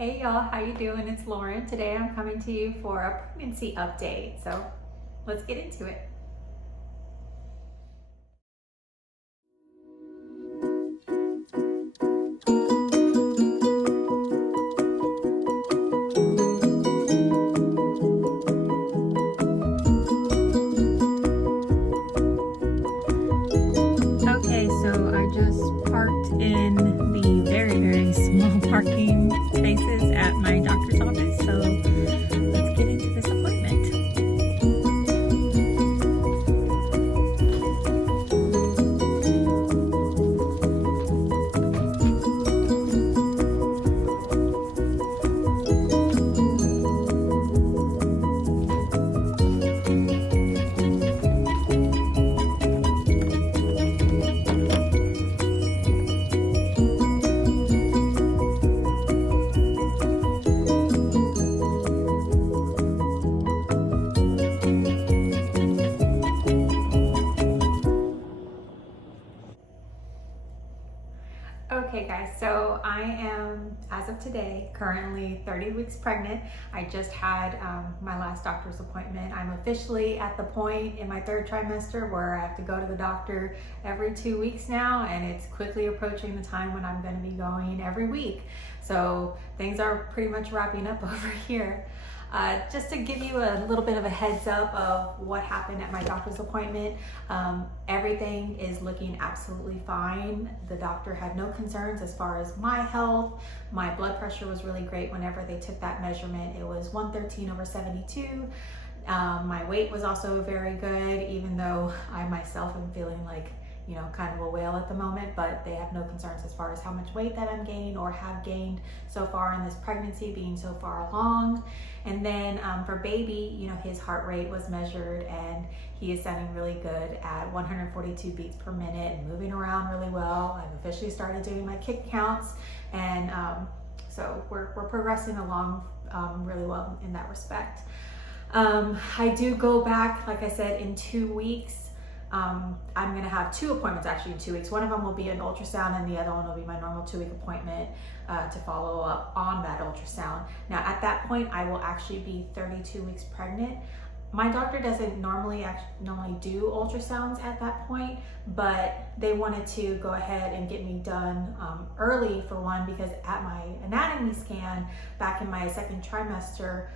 Hey y'all, how you doing? It's Lauren. Today I'm coming to you for a pregnancy update. So let's get into it. Okay, so I just parked in the very small parking spaces at my doctor's office. So let's get into this appointment. Okay guys, so I am, as of today, currently 30 weeks pregnant. I just had my last doctor's appointment. I'm officially at the point in my third trimester where I have to go to the doctor every 2 weeks now, and it's quickly approaching the time when I'm going to be going every week. So things are pretty much wrapping up over here. Just to give you a little bit of a heads up of what happened at my doctor's appointment, everything is looking absolutely fine. The doctor had no concerns as far as my health. My blood pressure was really great whenever they took that measurement. It was 113/72. My weight was also very good, even though I myself am feeling like, you know, kind of a whale at the moment, but they have no concerns as far as how much weight that I'm gaining or have gained so far in this pregnancy, being so far along. And then for baby, you know, his heart rate was measured and he is sounding really good at 142 beats per minute and moving around really well. I've officially started doing my kick counts, and so we're progressing along really well in that respect. I do go back, like I said, in 2 weeks. I'm going to have 2 appointments actually in 2 weeks. One of them will be an ultrasound and the other one will be my normal 2-week appointment to follow up on that ultrasound. Now at that point I will actually be 32 weeks pregnant. My doctor doesn't normally do ultrasounds at that point, but they wanted to go ahead and get me done early, for one, because at my anatomy scan back in my 2nd trimester,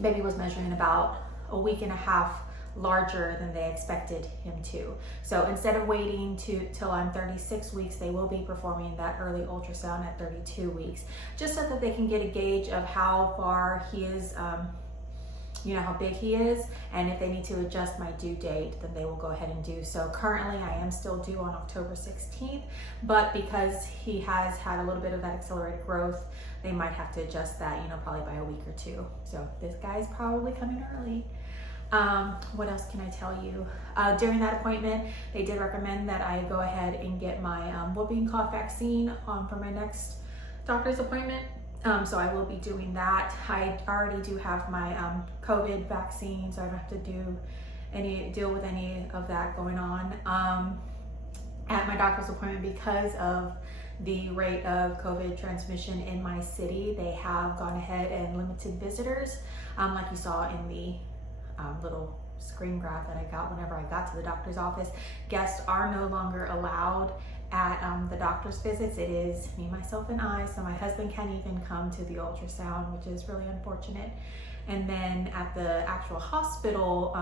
baby was measuring about a week and a half larger than they expected him to. So instead of waiting till I'm 36 weeks, they will be performing that early ultrasound at 32 weeks, just so that they can get a gauge of how far he is, you know, how big he is, and if they need to adjust my due date, then they will go ahead and do so. Currently I am still due on October 16th, but because he has had a little bit of that accelerated growth, they might have to adjust that, you know, probably by a week or 2. So this guy's probably coming early. What else can I tell you? During that appointment, they did recommend that I go ahead and get my whooping cough vaccine for my next doctor's appointment. So I will be doing that. I already do have my COVID vaccine, so I don't have to deal with any of that going on at my doctor's appointment. Because of the rate of COVID transmission in my city, they have gone ahead and limited visitors, like you saw in the little screen grab that I got whenever I got to the doctor's office. Guests are no longer allowed at the doctor's visits. It is me, myself, and I, so my husband can't even come to the ultrasound, which is really unfortunate. And then at the actual hospital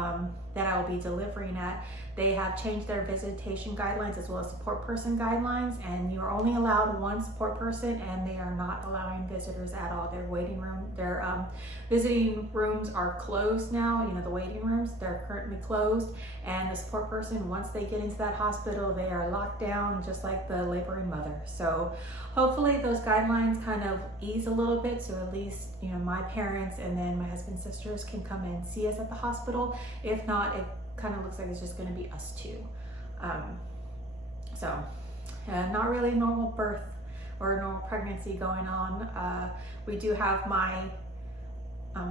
that I will be delivering at, they have changed their visitation guidelines as well as support person guidelines, and you're only allowed 1 support person, and they are not allowing visitors at all. Their visiting rooms are closed now. You know, the waiting rooms, they're currently closed, and the support person, once they get into that hospital, they are locked down just like the laboring mother. So hopefully those guidelines kind of ease a little bit, so at least, you know, my parents and then my husband's sisters can come and see us at the hospital. If not, it kind of looks like it's just going to be us 2. Not really normal birth or normal pregnancy going on. We do have my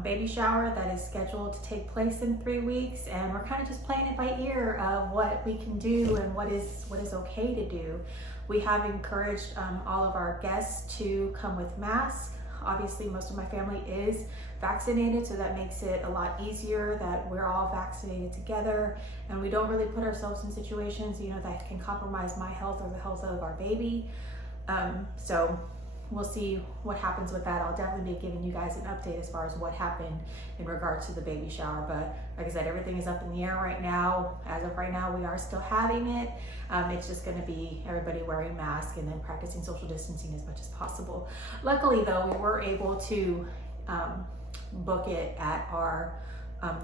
baby shower that is scheduled to take place in 3 weeks, and we're kind of just playing it by ear of what we can do and what is okay to do. We have encouraged all of our guests to come with masks. Obviously, most of my family is vaccinated, so that makes it a lot easier that we're all vaccinated together, and we don't really put ourselves in situations, you know, that can compromise my health or the health of our baby. So we'll see what happens with that. I'll definitely be giving you guys an update as far as what happened in regards to the baby shower. But like I said, everything is up in the air right now. As of right now, we are still having it. It's just gonna be everybody wearing masks and then practicing social distancing as much as possible. Luckily though, we were able to book it at our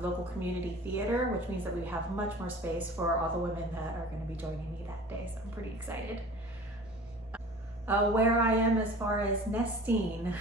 local community theater, which means that we have much more space for all the women that are gonna be joining me that day. So I'm pretty excited. Where I am as far as nesting.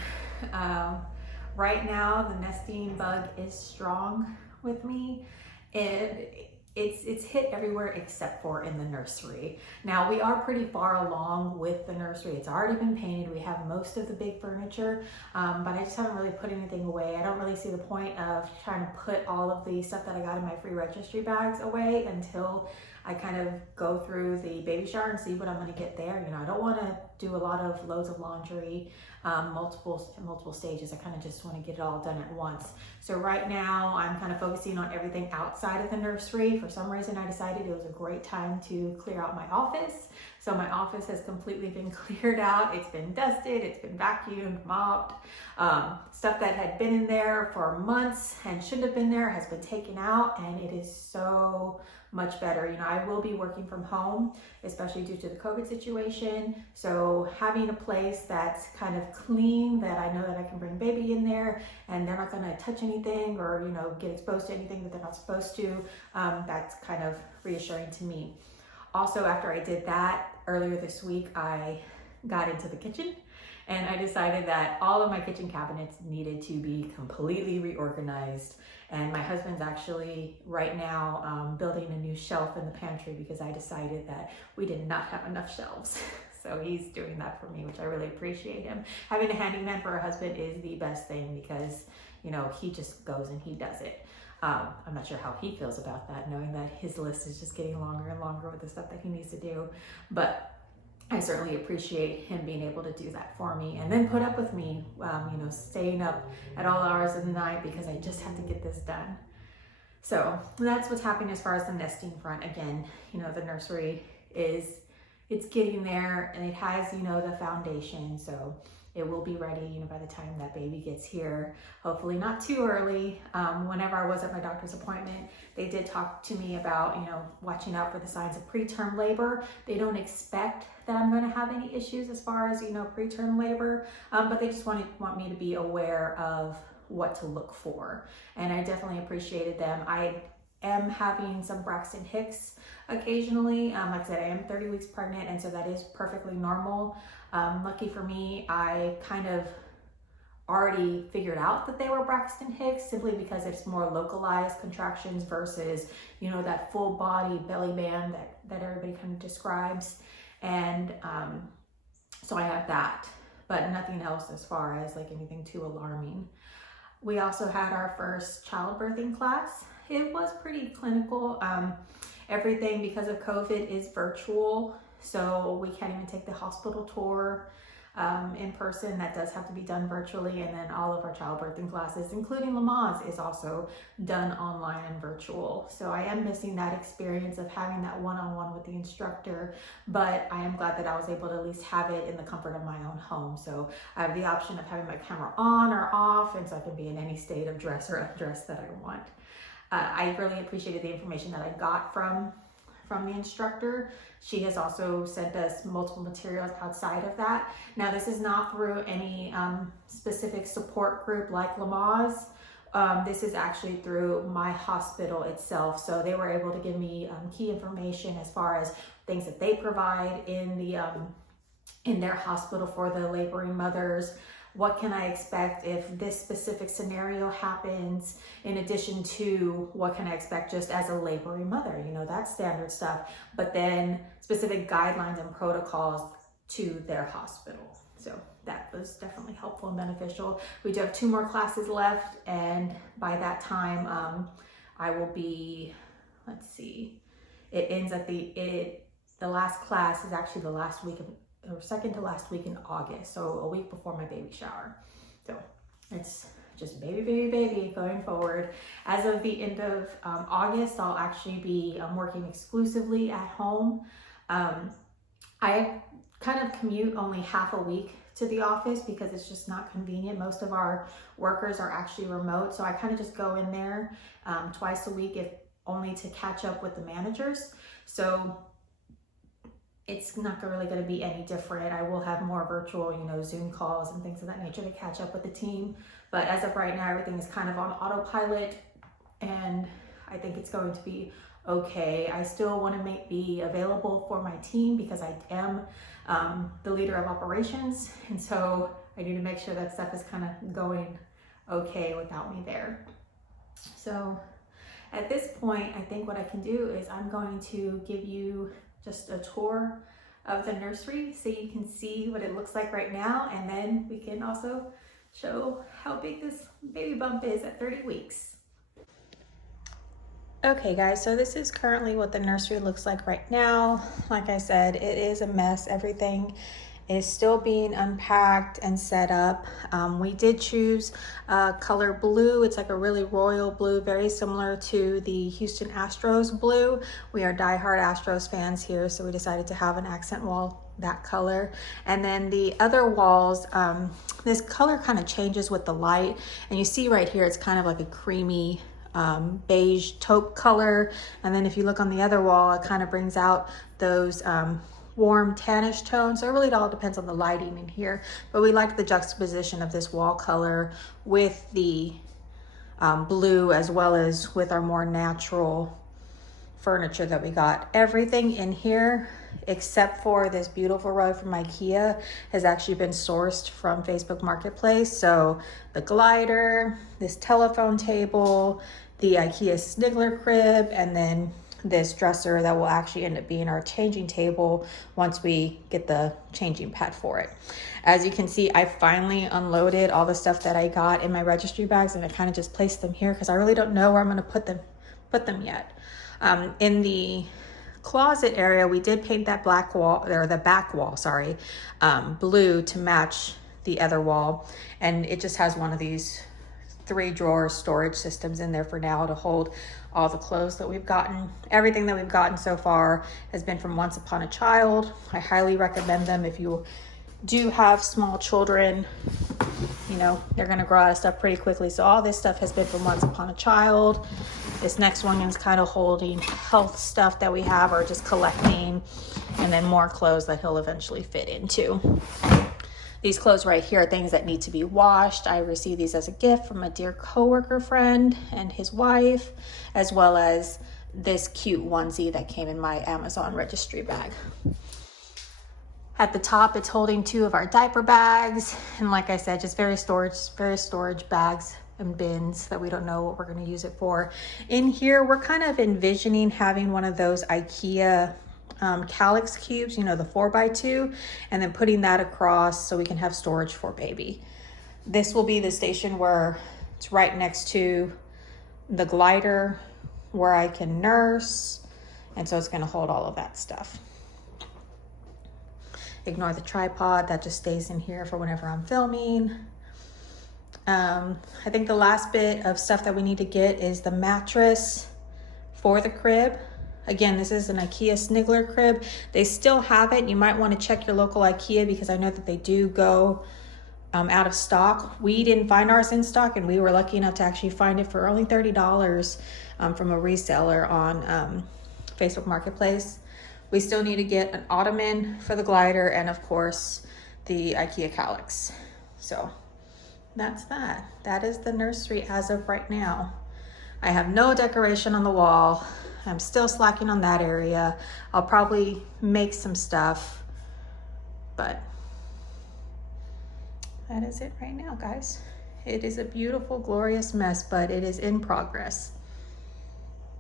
Right now, the nesting bug is strong with me. It's hit everywhere except for in the nursery. Now, we are pretty far along with the nursery. It's already been painted. We have most of the big furniture, but I just haven't really put anything away. I don't really see the point of trying to put all of the stuff that I got in my free registry bags away until I kind of go through the baby shower and see what I'm gonna get there. You know, I don't wanna do a lot of loads of laundry, multiple stages. I kind of just wanna get it all done at once. So right now I'm kind of focusing on everything outside of the nursery. For some reason I decided it was a great time to clear out my office. So my office has completely been cleared out. It's been dusted, it's been vacuumed, mopped. Stuff that had been in there for months and shouldn't have been there has been taken out, and it is so much better. You know, I will be working from home, especially due to the COVID situation. So having a place that's kind of clean, that I know that I can bring baby in there and they're not gonna touch anything or, you know, get exposed to anything that they're not supposed to, that's kind of reassuring to me. Also, after I did that earlier this week, I got into the kitchen and I decided that all of my kitchen cabinets needed to be completely reorganized. And my husband's actually right now building a new shelf in the pantry because I decided that we did not have enough shelves. So he's doing that for me, which I really appreciate him. Having a handyman for a husband is the best thing because, you know, he just goes and he does it. I'm not sure how he feels about that, knowing that his list is just getting longer and longer with the stuff that he needs to do. But I certainly appreciate him being able to do that for me and then put up with me, you know, staying up at all hours of the night because I just have to get this done. So that's what's happening as far as the nesting front. Again, you know, the nursery it's getting there and it has, you know, the foundation. So it will be ready, you know, by the time that baby gets here. Hopefully not too early. Whenever I was at my doctor's appointment, they did talk to me about, you know, watching out for the signs of preterm labor. They don't expect that I'm going to have any issues as far as, you know, preterm labor, but they just want me to be aware of what to look for. And I definitely appreciated them. I am having some Braxton Hicks occasionally. Like I said, I am 30 weeks pregnant, and so that is perfectly normal. Lucky for me, I kind of already figured out that they were Braxton Hicks simply because it's more localized contractions versus, you know, that full body belly band that everybody kind of describes. And so I have that, but nothing else as far as like anything too alarming. We also had our first childbirthing class. It was pretty clinical. Everything, because of COVID, is virtual. So we can't even take the hospital tour in person. That does have to be done virtually. And then all of our childbirthing classes, including Lamaze, is also done online and virtual. So I am missing that experience of having that one-on-one with the instructor, but I am glad that I was able to at least have it in the comfort of my own home. So I have the option of having my camera on or off, and so I can be in any state of dress or undress that I want. I really appreciated the information that I got from the instructor. She has also sent us multiple materials outside of that. Now, this is not through any specific support group like Lamaze. This is actually through my hospital itself. So they were able to give me key information as far as things that they provide in their hospital for the laboring mothers. What can I expect if this specific scenario happens, in addition to what can I expect just as a laboring mother? You know, that's standard stuff. But then specific guidelines and protocols to their hospital. So that was definitely helpful and beneficial. We do have 2 more classes left, and by that time, I will be, let's see, it ends at the last class is actually the last week of, or second to last week in August, so a week before my baby shower. So it's just baby going forward. As of the end of August, I'll actually be working exclusively at home. I kind of commute only half a week to the office because it's just not convenient. Most of our workers are actually remote, so I kind of just go in there twice a week, if only to catch up with the managers. So it's not really going to be any different. I will have more virtual, Zoom calls and things of that nature to catch up with the team. But as of right now, everything is kind of on autopilot, and I think it's going to be okay. I still want to be available for my team because I am the leader of operations, and so I need to make sure that stuff is kind of going okay without me there. So at this point, I think what I can do is I'm going to give you just a tour of the nursery so you can see what it looks like right now, and then we can also show how big this baby bump is at 30 weeks. Okay guys, so this is currently what the nursery looks like right now. Like I said, it is a mess. Everything is still being unpacked and set up. We did choose color blue. It's like a really royal blue, very similar to the Houston Astros blue. We are diehard Astros fans here, so we decided to have an accent wall that color. And then the other walls, this color kind of changes with the light, and you see right here it's kind of like a creamy beige taupe color, and then if you look on the other wall, it kind of brings out those warm tannish tones. So it really all depends on the lighting in here, but we like the juxtaposition of this wall color with the blue, as well as with our more natural furniture that we got. Everything in here except for this beautiful rug from IKEA has actually been sourced from Facebook Marketplace. So the glider, this telephone table, the IKEA Snigler crib, and then this dresser that will actually end up being our changing table once we get the changing pad for it. As you can see, I finally unloaded all the stuff that I got in my registry bags, and I kind of just placed them here because I really don't know where I'm going to put them yet. In the closet area, we did paint that black wall, or the back wall, sorry, blue to match the other wall, and it just has one of these 3-drawer storage systems in there for now to hold all the clothes that we've gotten. Everything that we've gotten so far has been from Once Upon a Child. I highly recommend them if you do have small children. They're gonna grow out of stuff pretty quickly. So all this stuff has been from Once Upon a Child. This next one is kind of holding health stuff that we have, or just collecting, and then more clothes that he'll eventually fit into. These clothes right here are things that need to be washed. I received these as a gift from a dear coworker friend and his wife, as well as this cute onesie that came in my Amazon registry bag. At the top, it's holding 2 of our diaper bags. And like I said, just very storage bags and bins that we don't know what we're going to use it for. In here, we're kind of envisioning having one of those IKEA calyx cubes, the 4x2, and then putting that across so we can have storage for baby. This will be the station where it's right next to the glider where I can nurse, and so it's going to hold all of that stuff. Ignore the tripod, that just stays in here for whenever I'm filming. I think the last bit of stuff that we need to get is the mattress for the crib. Again, this is an IKEA Snigler crib. They still have it. You might want to check your local IKEA because I know that they do go out of stock. We didn't find ours in stock, and we were lucky enough to actually find it for only $30 from a reseller on Facebook Marketplace. We still need to get an ottoman for the glider, and of course the IKEA calyx. So that's that. That is the nursery as of right now. I have no decoration on the wall. I'm still slacking on that area. I'll probably make some stuff, but that is it right now, guys. It is a beautiful, glorious mess, but it is in progress.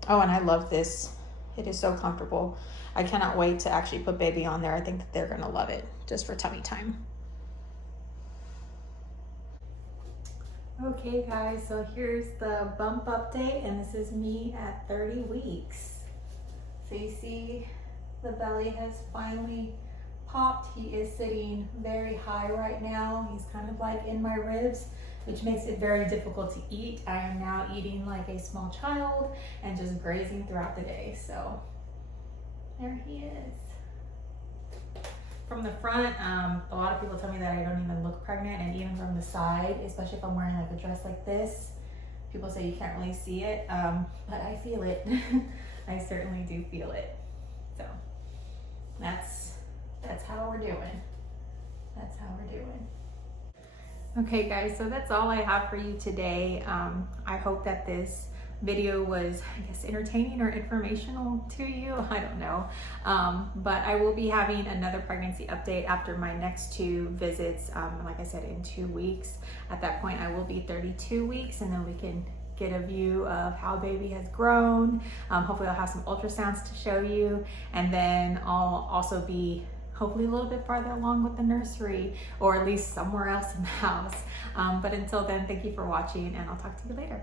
Oh, and I love this It is so comfortable. I cannot wait to actually put baby on there. I think that they're gonna love it just for tummy time. Okay guys, so here's the bump update, and this is me at 30 weeks. So you see the belly has finally popped. He is sitting very high right now. He's kind of like in my ribs, which makes it very difficult to eat. I am now eating like a small child and just grazing throughout the day. So there he is. From the front, a lot of people tell me that I don't even look pregnant, and even from the side, especially if I'm wearing like a dress like this, people say you can't really see it, but I feel it. I certainly do feel it. So that's how we're doing. That's how we're doing. Okay guys, so that's all I have for you today. I hope that this video was, I guess, entertaining or informational to you. I don't know. But I will be having another pregnancy update after my next 2 visits, like I said, in 2 weeks. At that point, I will be 32 weeks, and then we can get a view of how baby has grown. Hopefully I'll have some ultrasounds to show you, and then I'll also be hopefully a little bit farther along with the nursery, or at least somewhere else in the house. But until then, thank you for watching, and I'll talk to you later.